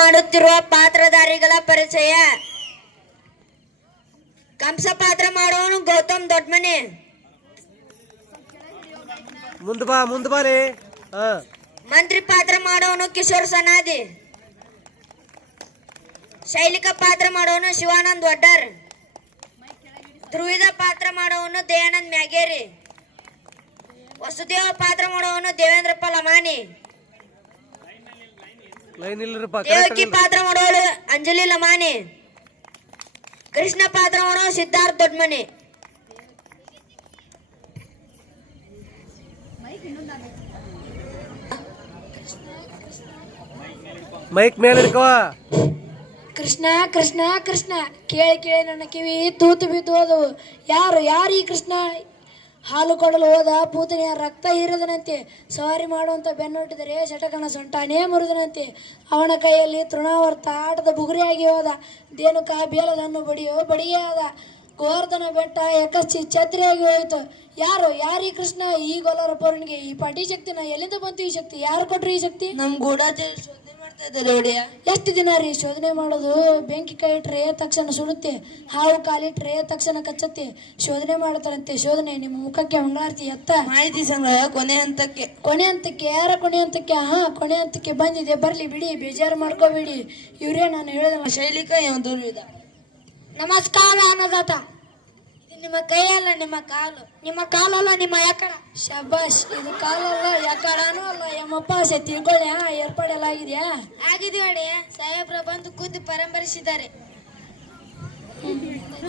ಮಾಡುತ್ತಿರುವ ಪಾತ್ರಧಾರಿಗಳ ಪರಿಚಯ. ಕಂಸ ಪಾತ್ರ ಮಾಡುವವನು ಗೌತಮ್ ದೊಡ್ಡಮನೆ. ಮುಂದೆ ಬಾರಿ. ಮಂತ್ರಿ ಪಾತ್ರ ಮಾಡುವವನು ಕಿಶೋರ್ ಸನಾದಿ. ಶೈಲಿಕ ಪಾತ್ರ ಮಾಡುವವನು ಶಿವಾನಂದ್ ವಡ್ಡರ್. ಧ್ರುವಿದ ಪಾತ್ರ ಮಾಡುವವನು ದಯಾನಂದ್ ಮ್ಯಾಗೇರಿ. ವಸುದೇವ ಪಾತ್ರ ಮಾಡುವವನು ದೇವೇಂದ್ರಪ್ಪ ಲಮಾನಿ. ದೇವಕಿ ಪಾತ್ರ ಮಾಡುವವಳು ಅಂಜಲಿ ಲಮಾನಿ. ಕೃಷ್ಣ ಪಾತ್ರ ಮಾಡುವ ಸಿದ್ಧಾರ್ಥ್ ದೊಡ್ಡಮನೆ. ಮೈಕ್ ಮೇಲೆ ಕೃಷ್ಣ ಕೃಷ್ಣ ಕೃಷ್ಣ ಕೇಳಿ ಕೇಳಿ ನನ್ನ ಕಿವಿ ತೂತು ಬಿದ್ದು ಹೋದವು. ಯಾರು ಈ ಕೃಷ್ಣ? ಹಾಲು ಕೊಡಲು ಹೋದ ಪೂತನೆಯ ರಕ್ತ ಹೀರದನಂತೆ. ಸವಾರಿ ಮಾಡುವಂತ ಬೆನ್ನೊಟ್ಟಿದರೆ ಶಟಕನ ಸೊಂಟಾನೇ ಮುರಿದನಂತೆ. ಅವನ ಕೈಯಲ್ಲಿ ತೃಣಾವರ್ತ ಆಟದ ಬುಗುರಿಯಾಗಿ ಹೋದ. ದೇನುಕ ಬೇಲದನ್ನು ಬಡಿಯೇ ಆದ. ಗೋವರ್ಧನ ಬೆಟ್ಟ ಯಕಶ್ಚಿ ಛತ್ರಿಯಾಗಿ ಹೋಯಿತು. ಯಾರು ಈ ಕೃಷ್ಣ? ಈ ಗೊಲ್ಲರ ಪೌರನಿಗೆ ಈ ಪಾಟಿ ಶಕ್ತಿನ ಎಲ್ಲಿಂದ ಬಂತು? ಈ ಶಕ್ತಿ ಯಾರು ಕೊಟ್ರು? ಈ ಶಕ್ತಿ ನಮ್ ಗೂಢಾಚಾರ ಶೋಧನೆ ಮಾಡ್ತಾ ಇದ್ದಾರೆ ಒಡೆಯ. ಎಷ್ಟು ದಿನ ರೀ ಶೋಧನೆ ಮಾಡೋದು? ಬೆಂಕಿ ಕೈ ಇಟ್ರೆ ತಕ್ಷಣ ಸುಡುತ್ತೆ, ಹಾವು ಕಾಲಿಟ್ರೆ ತಕ್ಷಣ ಕಚ್ಚತ್ತೆ. ಶೋಧನೆ ಮಾಡ್ತಾರಂತೆ. ಶೋಧನೆ ನಿಮ್ಮ ಮುಖಕ್ಕೆ ಮಂಗಳಾರತಿ ಎತ್ತ. ಮಾಹಿತಿ ಸಂಗ್ರಹ ಕೊನೆ ಹಂತಕ್ಕೆ. ಯಾರ ಕೊನೆ ಹಂತಕ್ಕೆ? ಕೊನೆ ಹಂತಕ್ಕೆ ಬಂದಿದೆ, ಬರ್ಲಿ ಬಿಡಿ, ಬೇಜಾರು ಮಾಡ್ಕೋಬೇಡಿ. ಇವ್ರೇ ನಾನು ಹೇಳಿದ ಶೈಲಿಕ ದುರ್ವಿಧ. ನಮಸ್ಕಾರ ಅನ್ನದಾತ. ಇದು ನಿಮ್ಮ ಕೈಯಲ್ಲ, ನಿಮ್ಮ ಕಾಲು. ನಿಮ್ಮ ಕಾಲಲ್ಲ, ನಿಮ್ಮ ಯಾಕಡ. ಶಬಾಷ್. ಇದು ಕಾಲಲ್ಲ, ಯಾಕಡನೂ ಅಲ್ಲ. ಯಮ್ಮಪ್ಪ ತಿಳ್ಕೊಳ್ಳಿ. ಏರ್ಪಾಡೆಲ್ಲ ಆಗಿದೆಯಾ? ಆಗಿದೆ ಒಡೆಯ. ಸಾಹೇಬ್ರ ಬಂದು ಖುದ್ದು ಪರಾಮರ್ಶಿಸಿದ್ದಾರೆ.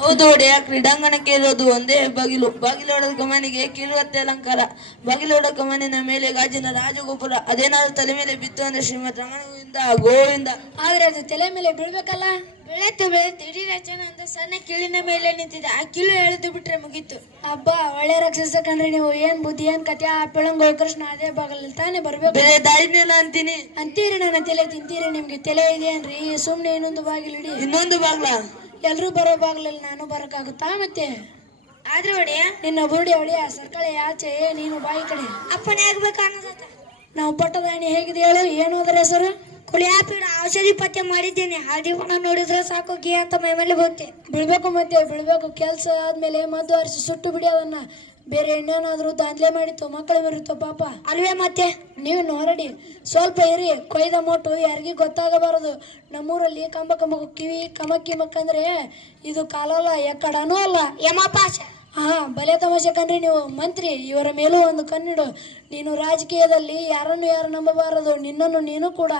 ಹೌದು ಒಡೆಯ. ಕ್ರೀಡಾಂಗಣಕ್ಕೆ ಇರೋದು ಒಂದೇ ಬಾಗಿಲೋಡದ ಕಮಾನಿಗೆ ಕಿರುವತ್ತೆ ಅಲಂಕಾರ. ಬಾಗಿಲೋಡ ಕಮಾನಿನ ಮೇಲೆ ಗಾಜಿನ ರಾಜಗೋಪುರ. ಅದೇನಾದ್ರೂ ತಲೆ ಮೇಲೆ ಬಿತ್ತು ಅಂದ್ರೆ ಶ್ರೀಮತ್ ರಮಣಗೋವಿಂದ ಗೋವಿಂದ. ಆದ್ರೆ ಅದು ತಲೆ ಮೇಲೆ ಬೀಳ್ಬೇಕಲ್ಲ. ಬೆಳೆತು ಇಡೀ ರಚನೆ ಅಂತ ಸಣ್ಣ ಕಿಳಿನ ಮೇಲೆ ನಿಂತಿದೆ. ಆ ಕಿಲು ಎಳೆದು ಬಿಟ್ರೆ ಮುಗೀತು. ಹಬ್ಬ ಒಳ್ಳೆ ರಕ್ಷಿಸ ಕಂಡ್ರಿ ನೀವು. ಏನ್ ಬುದ್ಧಿ, ಏನ್ ಕತೆ. ಆ ಪಿಳಂಗೋ ಕೃಷ್ಣ ಅದೇ ಬಾಗಲಲ್ಲಿ ತಾನೇ ಬರ್ಬೇಕು. ಬೇರೆ ದಾರಿನೆಲ್ಲ ಅಂತೀನಿ. ಅಂತೀರಿ, ನನ್ನ ತಲೆ ತಿಂತೀರಿ. ನಿಮ್ಗೆ ತಲೆ ಇದೆಯೇನ್ರಿ? ಸುಮ್ನೆ ಇನ್ನೊಂದು ಬಾಗಿಲು ಇಡಿ. ಇನ್ನೊಂದು ಬಾಗ್ಲ? ಎಲ್ರೂ ಬರೋ ಬಾಗ್ಲಲ್ಲಿ ನಾನು ಬರಕಾಗುತ್ತಾ? ಮತ್ತೆ ಆದ್ರೆ ಒಡೆಯ ನಿನ್ನ ಬುರುಡಿ ಒಡೆಯ ಸರ್ಕಳೆ ಆಚೆ, ನೀನು ಬಾಯಿ ಕಡೆ. ಅಪ್ಪನೇ ಆಗ್ಬೇಕು ಅನ್ನೋದ. ನಾವು ಪಟ್ಟದಾಣಿ ಹೇಗಿದೆ ಹೇಳು? ಏನು ಅದರ ಹೆಸರು? ಕುಳಿಯಾಪೀಡ ಔಷಧಿ ಪತ್ತೆ ಮಾಡಿದ್ದೇನೆ. ಹಾದಿವನ ನೋಡಿದ್ರೆ ಸಾಕು ಗೀ ಅಂತ ಮೈಮೇಲೆ ಹೋಗ್ತೆ. ಬೀಳ್ಬೇಕು. ಕೆಲಸ ಆದ್ಮೇಲೆ ಮದ್ದು ಹರಿಸಿ ಸುಟ್ಟು ಬಿಡಿ ಅದನ್ನ. ಬೇರೆ ಇನ್ನೇನಾದ್ರೂ ದಾಂದ್ಲೆ ಮಾಡಿತ್ತು, ಮಕ್ಕಳು ಬರುತ್ತೋ ಪಾಪ ಅಲ್ವೇ? ಮತ್ತೆ ನೀವು ನೋರಡಿ, ಸ್ವಲ್ಪ ಇರಿ. ಕೊಯ್ದ ಮೋಟು ಯಾರಿಗೂ ಗೊತ್ತಾಗಬಾರದು. ನಮ್ಮೂರಲ್ಲಿ ಕಂಬ ಕಿವಿ ಕಮಕ್ಕಂದ್ರೆ ಇದು ಕಾಲಲ್ಲ, ಎಕ್ಕಡನೂ ಅಲ್ಲ. ಯಮಪಾಶ. ಬಲೆ ತಮಾಷೆ ಕಣ್ರಿ ನೀವು. ಮಂತ್ರಿ, ಇವರ ಮೇಲೂ ಒಂದು ಕಣ್ಣಿಡು. ನೀನು ರಾಜಕೀಯದಲ್ಲಿ ಯಾರು ನಂಬಬಾರದು, ನಿನ್ನನ್ನು ನೀನು ಕೂಡ.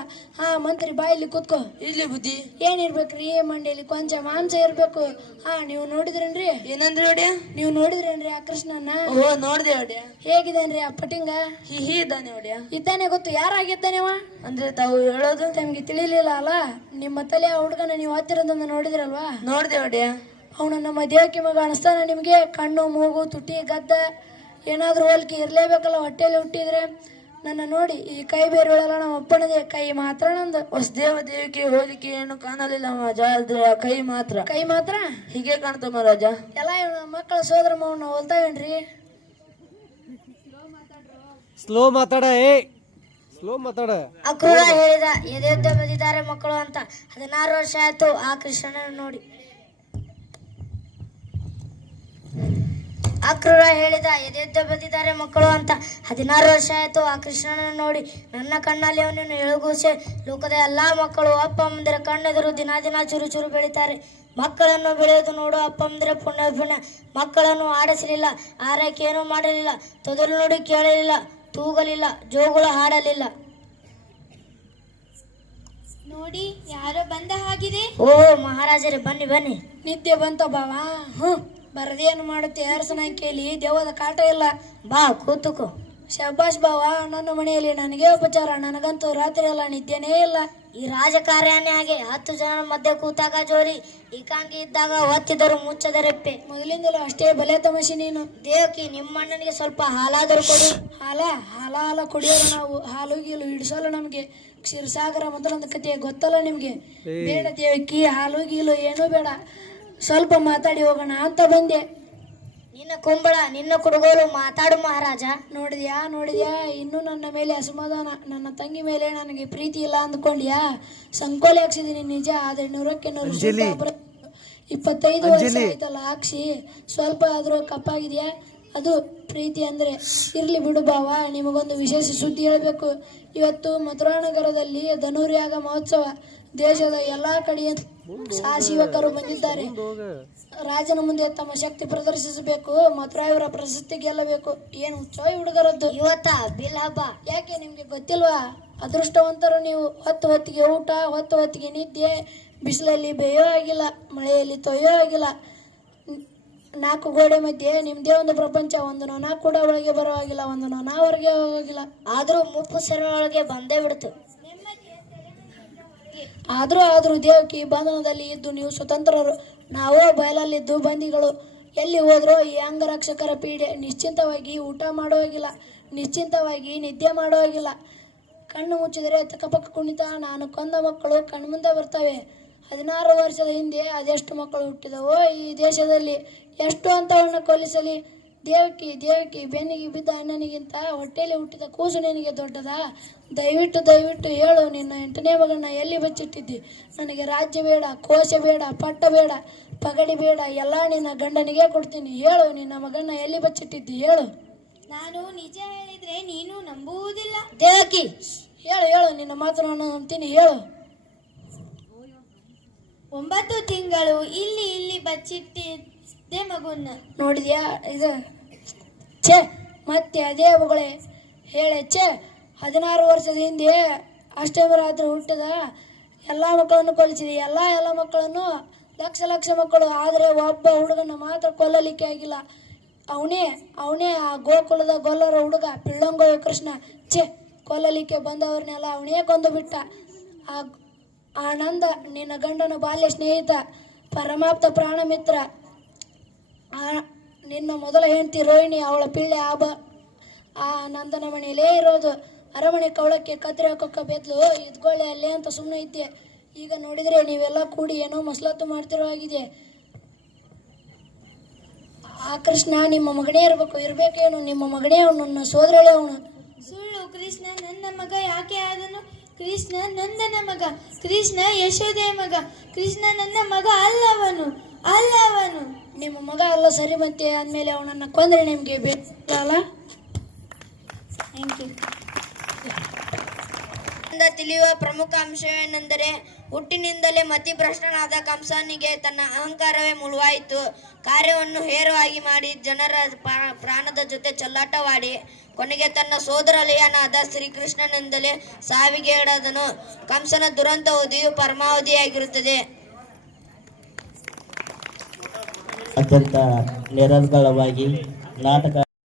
ಮಂತ್ರಿ ಬಾಯಲ್ಲಿ ಕೂತ್ಕೋ. ಇಲ್ಲಿ ಬುದ್ಧಿ ಏನಿರ್ಬೇಕ್ರಿ? ಮಂಡಿಯಲ್ಲಿ ಕೊಂಚ ಮಾಂಸ ಇರ್ಬೇಕು. ನೀವು ನೋಡಿದ್ರೇನ್ರಿ? ಏನಂದ್ರೆ ಒಡೆಯ? ನೀವು ನೋಡಿದ್ರೇನ್ರಿ ಆ ಕೃಷ್ಣನ? ನೋಡ್ದೆ ಒಡೆಯ. ಹೇಗಿದ್ದಾನ್ರಿ ಆ ಪಟಿಂಗ? ಹಿ ಇದ್ದಾನೆ ಒಡೆಯ. ಇದ್ದಾನೆ ಗೊತ್ತು. ಯಾರಾಗಿದ್ದಾನೆವ? ಅಂದ್ರೆ ತಾವು ಹೇಳೋದು ತಮ್ಗೆ ತಿಳಿಲಿಲ್ಲ ಅಲ್ಲ. ನಿಮ್ಮ ತಲೆ ಆ ಹುಡುಗನ ನೀವು ಹತ್ತಿರದಿಂದ ನೋಡಿದ್ರಲ್ವಾ? ನೋಡ್ದೆ ಒಡೆಯ. ಅವನು ನಮ್ಮ ದೇವಕ್ಕೆ ಮಗ ಅನಿಸ್ತಾನ ನಿಮಗೆ? ಕಣ್ಣು, ಮೂಗು, ತುಟಿ, ಗದ್ದ ಏನಾದ್ರೂ ಹೋಲಿಕೆ ಇರ್ಲೇಬೇಕಲ್ಲ. ಹೊಟ್ಟೆಯಲ್ಲಿ ಹುಟ್ಟಿದ್ರೆ ನನ್ನ ನೋಡಿ. ಈ ಕೈ ಬೇರೆ ಹೇಳಲ್ಲ, ನಮ್ಮ ಅಪ್ಪನದೇ. ಕೈ ಮಾತ್ರ ನಂದು. ವಸುದೇವ ದೇವಿಗೆ ಹೋಲಿಕೆ ಏನು ಕಾಣಲಿಲ್ಲ ಮಹಾರಾಜ. ಆದ್ರೆ ಕೈ ಮಾತ್ರ ಹೀಗೆ ಕಾಣ್ತ ಮಹಾರಾಜ. ಎಲ್ಲ ಮಕ್ಕಳ ಸೋದರ ಮಾವನ್ನ ಹೋಲ್ತಾವೇನ್ರಿ? ಸ್ಲೋ ಮಾತಾಡ. ಅಕ್ರೂರ ಹೇಳಿದ, ಎದೆಯುದ್ದ ಬಂದಿದ್ದಾರೆ ಮಕ್ಕಳು ಅಂತ. 16 ವರ್ಷ ಆಯ್ತು ಆ ಕೃಷ್ಣನ ನೋಡಿ. ಅಕ್ರೂರ ಹೇಳಿದ, ಎದೆಯುದ್ದ ಬಂದಿದ್ದಾರೆ ಮಕ್ಕಳು ಅಂತ. 16 ವರ್ಷ ಆಯ್ತು ಆ ಕೃಷ್ಣನ ನೋಡಿ. ನನ್ನ ಕಣ್ಣಲ್ಲಿ ಅವನನ್ನು ಎಳುಗೂಸೆ. ಲೋಕದ ಎಲ್ಲಾ ಮಕ್ಕಳು ಅಪ್ಪ ಅಮ್ಮಂದಿರ ಕಣ್ಣೆದುರು ದಿನ ಚುರು ಬೆಳೀತಾರೆ. ಮಕ್ಕಳನ್ನು ಬೆಳೆಯೋದು ನೋಡು ಅಪ್ಪ ಅಮ್ಮಂದಿರ ಪುಣ್ಯ. ಮಕ್ಕಳನ್ನು ಆಡಿಸಲಿಲ್ಲ, ಆರೈಕೆಯನ್ನು ಮಾಡಲಿಲ್ಲ, ತೊದಲು ನೋಡಿ ಕೇಳಲಿಲ್ಲ, ತೂಗಲಿಲ್ಲ, ಜೋಗುಳ ಹಾಡಲಿಲ್ಲ. ನೋಡಿ ಯಾರೋ ಬಂದ ಹಾಗಿದೆ. ಮಹಾರಾಜರೇ, ಬನ್ನಿ. ನಿದ್ದೆ ಬಂತ ಬಾವ? ಬರದೇನು ಮಾಡುತ್ತೆ? ಅರಸನ ಕೇಳಿ ದೆವ್ವದ ಕಾಟ ಇಲ್ಲ. ಬಾ ಕೂತುಕೋ. ಶಬಾಷ್ ಬಾವ. ನನ್ನ ಮನೆಯಲ್ಲಿ ನನಗೆ ಉಪಚಾರ. ನನಗಂತೂ ರಾತ್ರಿ ಎಲ್ಲ ನಿದ್ದೆನೇ ಇಲ್ಲ. ಈ ರಾಜಕಾರ್ಯನೇ ಹಾಗೆ. 10 ಜನ ಮಧ್ಯೆ ಕೂತಾಗ ಜೋರಿ, ಏಕಾಂಗಿ ಇದ್ದಾಗ ಒತ್ತಿದರು ಮುಚ್ಚದರೆಪ್ಪೆ. ಮೊದಲಿಂದಲೂ ಅಷ್ಟೇ ಬಲೆ ತಮಶಿ ನೀನು. ದೇವಕಿ, ನಿಮ್ಮ ಅಣ್ಣನಿಗೆ ಸ್ವಲ್ಪ ಹಾಲಾದರೂ ಕೊಡಿ. ಹಾಲ ಕುಡಿಯೋರು ನಾವು. ಹಾಲು ಗೀಲು ಹಿಡಿಸೋಲ್ಲ ನಮಗೆ. ಕ್ಷೀರಸಾಗರ ಮೊದಲೊಂದು ಕತೆ ಗೊತ್ತಲ್ಲ ನಿಮ್ಗೆ? ಬೇಡ ದೇವಕಿ, ಹಾಲು ಗೀಲು ಏನೂ ಬೇಡ. ಸ್ವಲ್ಪ ಮಾತಾಡಿ ಹೋಗೋಣ ಅಂತ ಬಂದೆ. ನಿನ್ನ ಕುಂಬಳ ನಿನ್ನ ಕುಡುಗೋಲು ಮಾತಾಡು ಮಹಾರಾಜ. ನೋಡಿದ್ಯಾ ಇನ್ನೂ ನನ್ನ ಮೇಲೆ ಅಸಮಾಧಾನ, ನನ್ನ ತಂಗಿ ಮೇಲೆ ನನಗೆ ಪ್ರೀತಿ ಇಲ್ಲ ಅಂದ್ಕೊಂಡ್ಯಾ? ಸಂಕೋಲೆ ಹಾಕ್ಸಿದೀನಿ ನಿಜ, ಆದ್ರೆ 100ಕ್ಕೆ 100 25 ವರ್ಷ ಆಯ್ತಲ್ಲ ಹಾಕ್ಸಿ, ಸ್ವಲ್ಪ ಆದ್ರೂ ಕಪ್ಪಾಗಿದ್ಯಾ? ಅದು ಪ್ರೀತಿ ಅಂದ್ರೆ. ಇರ್ಲಿ ಬಿಡು ಬಾವ, ನಿಮಗೊಂದು ವಿಶೇಷ ಸುದ್ದಿ ಹೇಳಬೇಕು. ಇವತ್ತು ಮಥುರಾ ನಗರದಲ್ಲಿ ಧನುರ್ಯಾಗ ಮಹೋತ್ಸವ. ದೇಶದ ಎಲ್ಲಾ ಕಡೆಯ ಸಾಹಸಿ ಯುವಕರು ಬಂದಿದ್ದಾರೆ. ರಾಜನ ಮುಂದೆ ತಮ್ಮ ಶಕ್ತಿ ಪ್ರದರ್ಶಿಸಬೇಕು, ಮಥುರಾ ಇವರ ಪ್ರಶಸ್ತಿ ಗೆಲ್ಲಬೇಕು. ಏನು ಚೋಯ್ ಹುಡುಗರದ್ದು ಇವತ್ತ ಬಿಲ್ ಹಬ್ಬ. ಯಾಕೆ ನಿಮ್ಗೆ ಗೊತ್ತಿಲ್ವಾ? ಅದೃಷ್ಟವಂತರು ನೀವು. ಹೊತ್ತಿಗೆ ಊಟ, ಹೊತ್ತಿಗೆ ನಿದ್ದೆ, ಬಿಸಿಲಲ್ಲಿ ಬೇಯೋ ಆಗಿಲ್ಲ, ಮಳೆಯಲ್ಲಿ ತೊಯ್ಯೋ ಆಗಿಲ್ಲ. 4 ಗೋಡೆ ಮಧ್ಯೆ ನಿಮ್ದೇ ಒಂದು ಪ್ರಪಂಚ. ಒಂದು ನೊಣ ಕೂಡ ಒಳಗೆ ಬರೋ ಆಗಿಲ್ಲ, ಒಂದು ನೊಣ ಹೊರಗೆ ಹೋಗಿಲ್ಲ. ಆದ್ರೂ ಮುಪ್ಪು ಸೆರಳೊಳಗೆ ಬಂದೇ ಬಿಡ್ತು. ಆದ್ರೂ ದೇವಕಿ ಬಂಧನದಲ್ಲಿ ಇದ್ದು ನೀವು ಸ್ವತಂತ್ರರು, ನಾವು ಬಯಲಲ್ಲಿದ್ದು ಬಂದಿಗಳು. ಎಲ್ಲಿ ಹೋದ್ರೂ ಈ ಅಂಗರಕ್ಷಕರ ಪೀಡೆ. ನಿಶ್ಚಿಂತವಾಗಿ ಊಟ ಮಾಡುವಾಗಿಲ್ಲ, ನಿಶ್ಚಿಂತವಾಗಿ ನಿದ್ದೆ ಮಾಡುವಾಗಿಲ್ಲ. ಕಣ್ಣು ಮುಚ್ಚಿದರೆ ತಕಪಕ್ಕ ಕುಣಿತ ನಾನು ಕೊಂದ ಮಕ್ಕಳು ಕಣ್ಮುಂದೆ ಬರ್ತವೆ. 16 ವರ್ಷದ ಹಿಂದೆ ಅದೆಷ್ಟು ಮಕ್ಕಳು ಹುಟ್ಟಿದವೋ ಈ ದೇಶದಲ್ಲಿ, ಎಷ್ಟು ಅಂತವನ್ನ ಕೊಲ್ಲಿಸಲಿ. ದೇವಕಿ ಬೆನ್ನಿಗೆ ಬಿದ್ದ ಅಣ್ಣನಿಗಿಂತ ಹೊಟ್ಟೆಯಲ್ಲಿ ಹುಟ್ಟಿದ ಕೂಸು ನಿನಗೆ ದೊಡ್ಡದಾ? ದಯವಿಟ್ಟು ಹೇಳು, ನಿನ್ನ 8ನೇ ಮಗನ ಎಲ್ಲಿ ಬಚ್ಚಿಟ್ಟಿದ್ದಿ? ನನಗೆ ರಾಜ್ಯ ಬೇಡ, ಕೋಶ ಬೇಡ, ಪಟ್ಟ ಬೇಡ, ಪಗಡಿ ಬೇಡ, ಎಲ್ಲ ನಿನ್ನ ಗಂಡನಿಗೆ ಕೊಡ್ತೀನಿ. ಹೇಳು, ನಿನ್ನ ಮಗನ ಎಲ್ಲಿ ಬಚ್ಚಿಟ್ಟಿದ್ದಿ? ಹೇಳು. ನಾನು ನಿಜ ಹೇಳಿದ್ರೆ ನೀನು ನಂಬುವುದಿಲ್ಲ. ದೇವಕಿ ಹೇಳು, ನಿನ್ನ ಮಾತು ನಾನು ನಂಬ್ತೀನಿ. ಹೇಳು. 9 ತಿಂಗಳು ಇಲ್ಲಿ ಬಚ್ಚಿಟ್ಟಿದ್ದೆ ಮಗುನ್ನ. ನೋಡಿದ್ಯಾ ಇದು? ಮತ್ತೆ ಅದೇ ಮಗಳೇ ಹೇಳೆ. 16 ವರ್ಷದ ಹಿಂದೆ ಅಷ್ಟಮಿ ರಾತ್ರಿ ಹುಟ್ಟಿದ ಎಲ್ಲ ಮಕ್ಕಳನ್ನು ಕೊಲ್ಲಿಸಿದೆ. ಎಲ್ಲ ಮಕ್ಕಳನ್ನು, ಲಕ್ಷ ಮಕ್ಕಳು. ಆದರೆ ಒಬ್ಬ ಹುಡುಗನ ಮಾತ್ರ ಕೊಲ್ಲಲಿಕ್ಕೆ ಆಗಿಲ್ಲ. ಅವನೇ ಆ ಗೋಕುಲದ ಗೊಲ್ಲರ ಹುಡುಗ ಪಿಳ್ಳಂಗೋ ಕೃಷ್ಣ. ಕೊಲ್ಲಲಿಕ್ಕೆ ಬಂದವ್ರನ್ನೆಲ್ಲ ಅವನೇ ಕೊಂದು ಬಿಟ್ಟ. ಆನಂದ ನಿನ್ನ ಗಂಡನ ಬಾಲ್ಯ ಸ್ನೇಹಿತ, ಪರಮಾಪ್ತ ಪ್ರಾಣ ಮಿತ್ರ. ನಿನ್ನ ಮೊದಲ ಹೆಂಡತಿ ರೋಹಿಣಿ, ಅವಳ ಪಿಳ್ಳೆ ಆ ನಂದನ ಮನೆಯಲ್ಲೇ ಇರೋದು. ಅರಮನೆ ಕವಳಕ್ಕೆ ಕತ್ರಿ ಹಾಕೋಕ್ಕ ಬೆದ್ಲು ಇದ್ಕೊಳ್ಳೆ ಅಲ್ಲೇ ಅಂತ ಸುಮ್ಮನೆ ಇದ್ದೆ. ಈಗ ನೋಡಿದ್ರೆ ನೀವೆಲ್ಲ ಕೂಡಿ ಏನೋ ಮಸಲತ್ತು ಮಾಡ್ತಿರೋ ಆಗಿದೆ. ಆ ಕೃಷ್ಣ ನಿಮ್ಮ ಮಗನೇ ಇರಬೇಕೇನು? ನಿಮ್ಮ ಮಗನೇ ಅವನು, ನನ್ನ ಸೋದರಳೆ ಅವನು. ಸುಳ್ಳು. ಕೃಷ್ಣ ನನ್ನ ಮಗ ಯಾಕೆ ಆದನು? ಕೃಷ್ಣ ನಂದನ ಮಗ, ಕೃಷ್ಣ ಯಶೋದೆಯ ಮಗ. ಕೃಷ್ಣ ನನ್ನ ಮಗ ಅಲ್ಲವನು. ನಿಮ್ಮ ಮಗ ಅಲ್ಲ ಸರಿ, ಮತ್ತೆ ಅಂದಮೇಲೆ ಅವನನ್ನು ಕೊಂದರೆ ನಿಮಗೆ ಬೇಕಲ್ಲ? Thank you. ತಿಳಿಯುವ ಪ್ರಮುಖ ಅಂಶವೇನೆಂದರೆ, ಹುಟ್ಟಿನಿಂದಲೇ ಮತಿಭ್ರಷ್ಟನಾದ ಕಂಸನಿಗೆ ತನ್ನ ಅಹಂಕಾರವೇ ಮುಳುವಾಯಿತು. ಕಾರ್ಯವನ್ನು ಹೇರವಾಗಿ ಮಾಡಿ ಜನರ ಪ್ರಾಣದ ಜೊತೆ ಚೆಲ್ಲಾಟವಾಡಿ ಕೊನೆಗೆ ತನ್ನ ಸೋದರಳೆಯನಾದ ಶ್ರೀಕೃಷ್ಣನಿಂದಲೇ ಸಾವಿಗೀಡಾದನು. ಕಂಸನ ದುರಂತ ಅವಧಿಯು ಪರಮಾವಧಿಯಾಗಿರುತ್ತದೆ. ಅತ್ಯಂತ ನಿರರ್ಗಳವಾಗಿ ನಾಟಕ